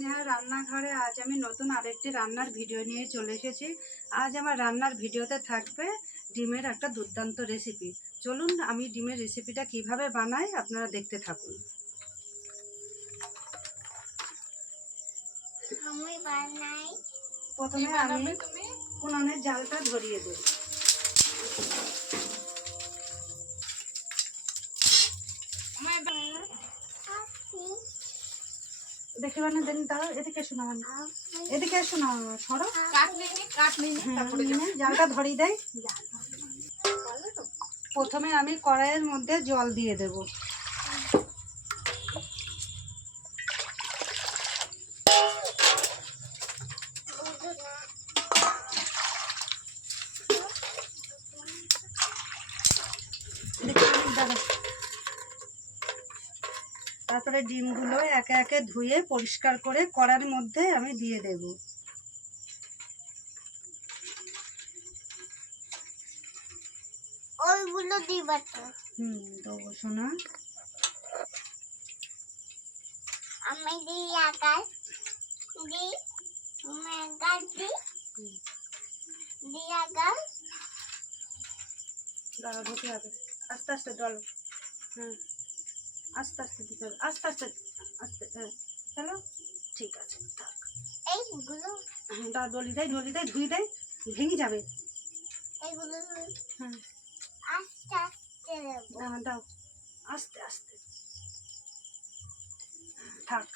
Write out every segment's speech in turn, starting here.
স্নেহা রান্নাঘরে আজ আমি নতুন আরেকটি রান্নার ভিডিও নিয়ে চলে এসেছি। আজ আমার রান্নার ভিডিওতে থাকবে ডিমের একটা দুর্দান্ত রেসিপি। চলুন আমি ডিমের রেসিপিটা কিভাবে বানাই আপনারা দেখতে থাকুন। প্রথমে আমি উনুনের জালটা ধরিয়ে দেব। দেখে বানা দেন, দাও এদিকে শোনা, এদিকে শোনা, সরো জালটা ধরিয়ে দেয়। প্রথমে আমি কড়াইয়ের মধ্যে জল দিয়ে দেব। তারপরে ডিমগুলো একে একে ধুয়ে পরিষ্কার করে কড়ার মধ্যে আমি দিয়ে দেব। ওইগুলো দিবা তো? দেবো সোনা। আমি দিই আকার দিই মেগার দিই আকার দাঁড়া, ধুতে হবে, আস্তে আস্তে ডলো। আস্তে আস্তে দিতে হবে, আস্তে আস্তে আস্তে। চলো ঠিক আছে, থাক। এইগুলো দাও, ডলি দেয় ধুই দেয়, ভেঙে যাবে। এইগুলো হ্যাঁ আস্তে আস্তে দেবো। দাও, আস্তে আস্তে থাক।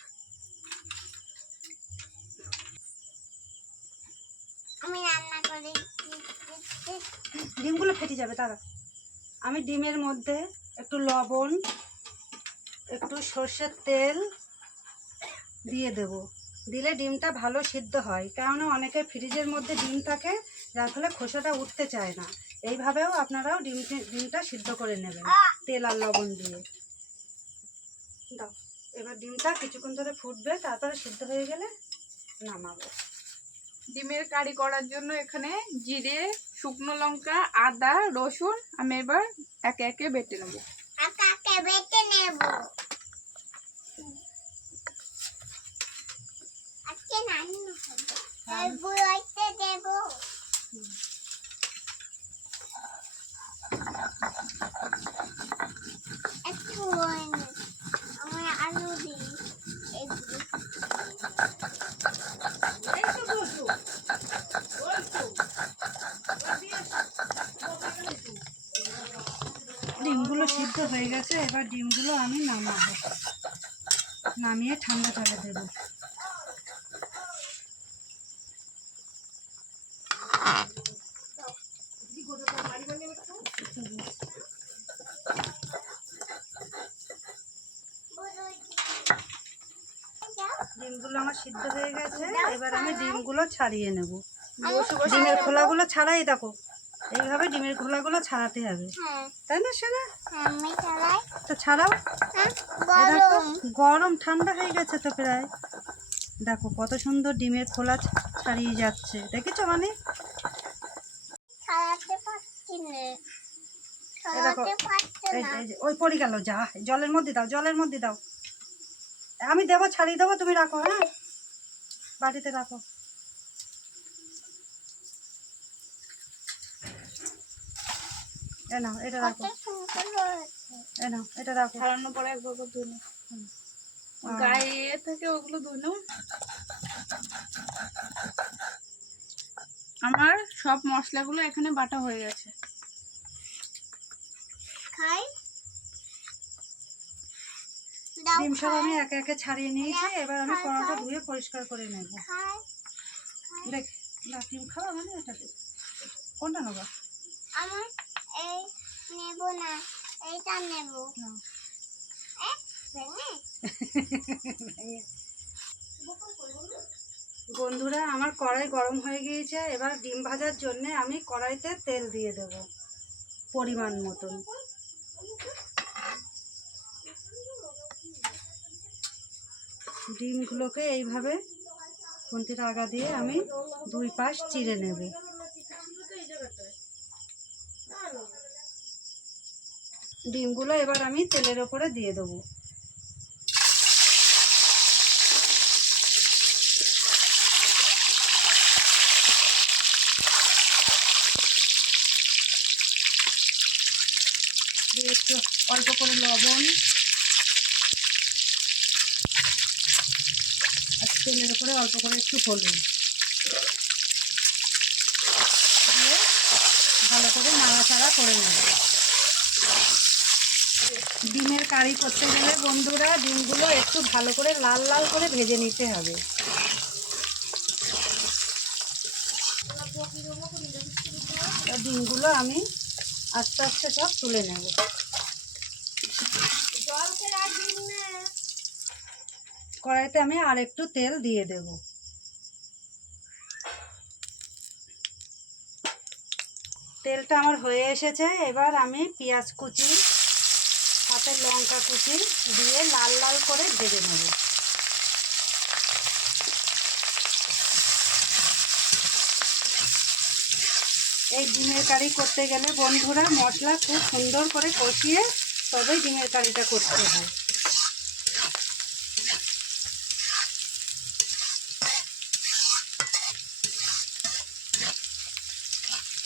আমি রান্না করে ডিমগুলো ফেটে যাবে। তারা আমি ডিমের মধ্যে একটু লবণ, একটু সর্ষের তেল দিয়ে দেব। দিলে ডিমটা ভালো সিদ্ধ হয়, কেননা অনেকে ফ্রিজের মধ্যে ডিম থাকে, যার ফলে খোসাটা উঠতে চায় না। এইভাবেও আপনারাও ডিমটা সিদ্ধ করে নেবেন তেল আর লবণ দিয়ে। দাও, এবার ডিমটা কিছুক্ষণ ধরে ফুটবে, তারপরে সিদ্ধ হয়ে গেলে নামাবো। ডিমের কারি করার জন্য এখানে জিরে, শুকনো লঙ্কা, আদা, রসুন আমি এবার একে একে বেটে নেব। আকাকে বেটে নেব। আজকে নানি হবে, এগুলোতে দেব। একটু আমি আলু দিই। এগুলো ডিমগুলো সিদ্ধ হয়ে গেছে, এবার ডিমগুলো আমি নামাবো, নামিয়ে ঠান্ডা জলে দেব। ডিমগুলো আমার সিদ্ধ হয়ে গেছে, এবার আমি ডিমগুলো ছাড়িয়ে নেব। ডিমের খোলাগুলো ছাড়াই, দেখো এইভাবে ডিমের খোলাগুলো ছাড়াতে হবে, তাই না সোনা? আমি চালাই। তো ছাড়াও। গরম গরম, ঠান্ডা হয়ে গেছে তো প্রায়। দেখো কত সুন্দর ডিমের খোলা ছাড়িয়ে যাচ্ছে, দেখেছো? মানে ছাড়াতে পারছি না। এই দেখো, ছাড়াতে পারছি এই না। এই যে ওই পড়ে গেল, যা জলের মধ্যে দাও, জলের মধ্যে দাও। আমি দেবো, ছাড়িয়ে দেবো, তুমি রাখো। হ্যাঁ, বাড়িতে রাখো। এ নাও, এটা রাখো। কত সুন্দর হয়েছে। এ নাও, এটা রাখো। ছাড়ানোর পরে একবার ধুয়ে নেব, গায়ে থেকে ওগুলো ধুয়ে নেব। আমার সব মশলাগুলো এখানে বাটা হয়ে গেছে। খাই দাও। ডিম সব আমি একে একে ছাড়িয়ে নিয়েছি, এবার আমি কড়াটা ধুয়ে পরিষ্কার করে নেব। খাই দেখ না, ডিম খাওয়া মানে এটা কোনটা নেবা? আমার এই নেব না, এইটা নেব। নাও। বন্ধুরা, আমার কড়াই গরম হয়ে গিয়েছে, এবার ডিম ভাজার জন্য আমি কড়াইতে তেল দিয়ে দেব পরিমাণ মতন। ডিমগুলোকে এইভাবে খুন্তির আগা দিয়ে আমি দুই পাশ চিড়ে নেব। ডিমগুলো এবার আমি তেলের ওপরে দিয়ে দেবো। একটু অল্প করে লবণ, আর তেলের উপরে অল্প করে একটু হলুদ দিয়ে ভালো করে নাড়াচাড়া করে নেব। ডিমের কারি করতে গেলে বন্ধুরা ডিমগুলো একটু ভালো করে লাল লাল করে ভেজে নিতে হবে। ডিমগুলো আমি আস্তে আস্তে সব তুলে নেব। কড়াইতে আমি আর একটু তেল দিয়ে দেব। তেলটা আমার হয়ে এসেছে। এবার আমি পেঁয়াজ কুচি সাথে লঙ্কা কুচি দিয়ে লাল লাল করে ভেজে নেব। এই ডিমের কারি করতে গেলে বন্ধুরা মশলা খুব সুন্দর করে কষিয়ে তবেই ডিমের কারিটা করতে হয়।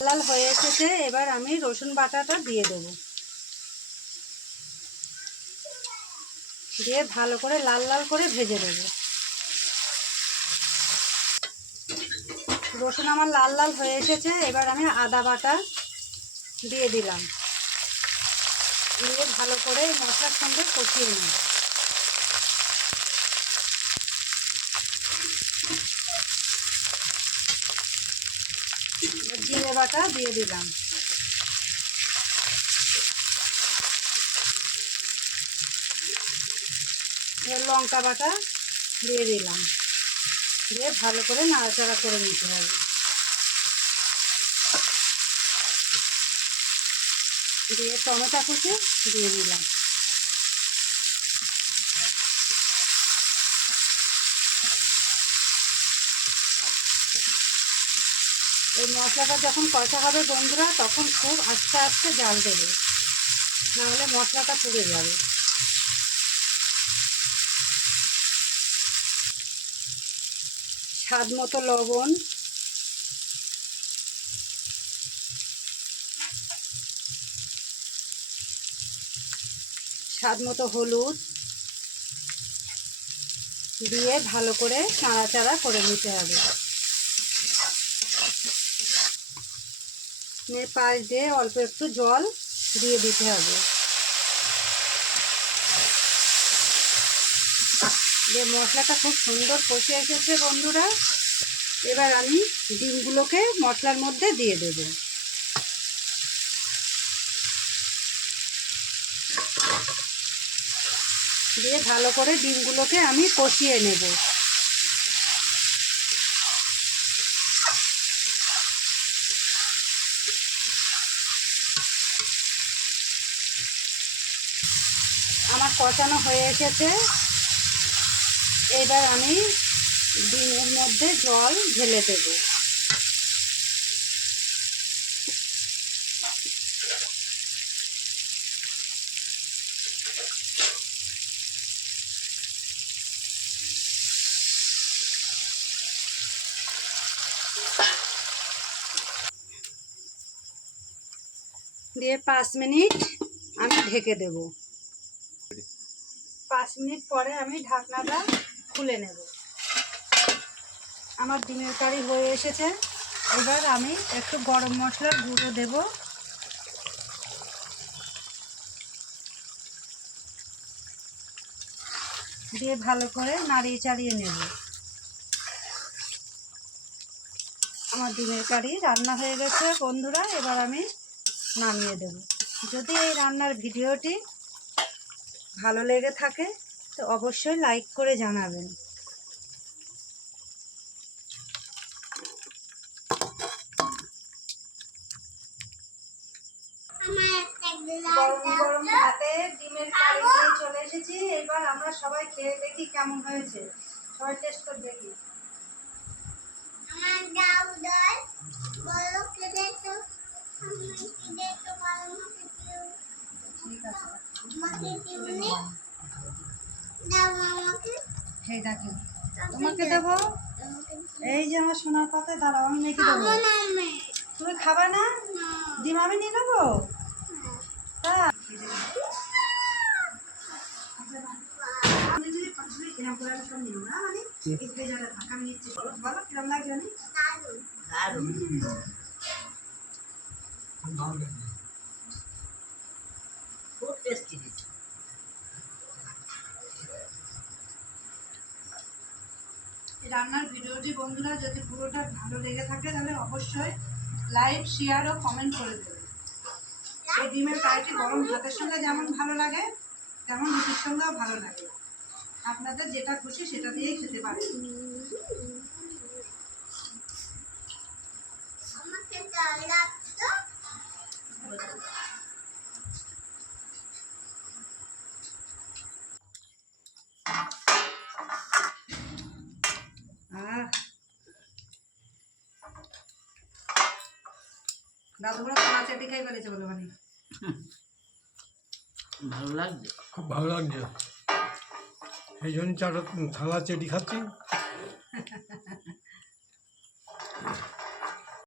লাল হয়ে এসেছে। এবার আমি রসুন বাটাটা দিয়ে দেব, দিয়ে ভালো করে লাল লাল করে ভেজে দেব। রসুন আমার লাল লাল হয়ে এসেছে। এবার আমি আদা বাটা দিয়ে দিলাম, দিয়ে ভালো করে মশলার সঙ্গে কষিয়ে নিই। জিরে বাটা দিয়ে দিলাম, লঙ্কা বাটা দিয়ে দিলাম, দিয়ে ভালো করে নাড়াচাড়া করে নিতে হবে। দিয়ে টমেটো কুচি দিয়ে দিলাম। এই মশলাটা যখন কষা হবে বন্ধুরা তখন খুব আস্তে আস্তে জাল দেবে, নাহলে মশলাটা পুড়ে যাবে। স্বাদ মতো লবণ, স্বাদ মতো হলুদ দিয়ে ভালো করে নাড়াচাড়া করে নিতে হবে। পাশ দিয়ে অল্প একটু জল দিয়ে দিতে হবে। দিয়ে মশলাটা খুব সুন্দর কষে এসেছে বন্ধুরা। এবার আমি ডিমগুলোকে মশলার মধ্যে দিয়ে দেব। দিয়ে ভালো করে ডিমগুলোকে আমি কষিয়ে নেব। আমার কষানো হয়ে এসেছে। এবার আমি ডিমের মধ্যে জল ঢেলে দেব। দিয়ে 5 মিনিট আমি ঢেকে দেব। 5 মিনিট পরে আমি ঢাকনাটা খুলে নেব। আমার ডিমের কারি হয়ে এসেছে। এবার আমি একটু গরম মশলার গুঁড়ো দেব, দিয়ে ভালো করে নাড়িয়ে চাড়িয়ে নেব। আমার ডিমের কারি রান্না হয়ে গেছে বন্ধুরা। এবার আমি নামিয়ে দেব। যদি এই রান্নার ভিডিওটি ভালো লেগে থাকে তো অবশ্যই লাইক করে জানাবেন। গরম গরম ভাতে ডিমের কারি নিয়ে চলে এসেছি। এবার আমরা সবাই খেয়ে দেখি কেমন হয়েছে। সবাই টেস্ট করে দেখি। আমার দাও দই বলো কেটে তো আমি কেটে তো বলো ঠিক আছে, আমাকে দিবনি দাও আমাকে খেয়ে দেখি। তোমাকে দেবো। এই যে আমার সোনার পাতায় দাঁড়াও, আমি মেখে দেবো। তুমি খাবা না? ডিম আমি নিয়ে নেবো। তা শ্যাম্পুর সব নিও না মানে এই যারা ঢাকা নিচ্ছে বলো বলো কিরম লাগে জানি দারুণ খুব ভালো লাগছে, খুব টেস্টি দিচ্ছে এই রান্নার ভিডিওটি বন্ধুরা যদি পুরোটা ভালো লেগে থাকে তাহলে অবশ্যই লাইক শেয়ার ও কমেন্ট করে দেবে। এই ডিমের কারিটি গরম ভাতের সঙ্গে যেমন ভালো লাগে তেমন রুটির সঙ্গেও ভালো লাগে। আপনাদের যেটা খুশি সেটা দিয়েই খেতে পারেন। আমাকে ডাল লাগতো দাদুগুলো থালা চেটে খাই ফেলেছে বলে মানে ভালো লাগছে। খুব ভালো লাগছে, এই জন্য চাটা থালা চেটি খাচ্ছি।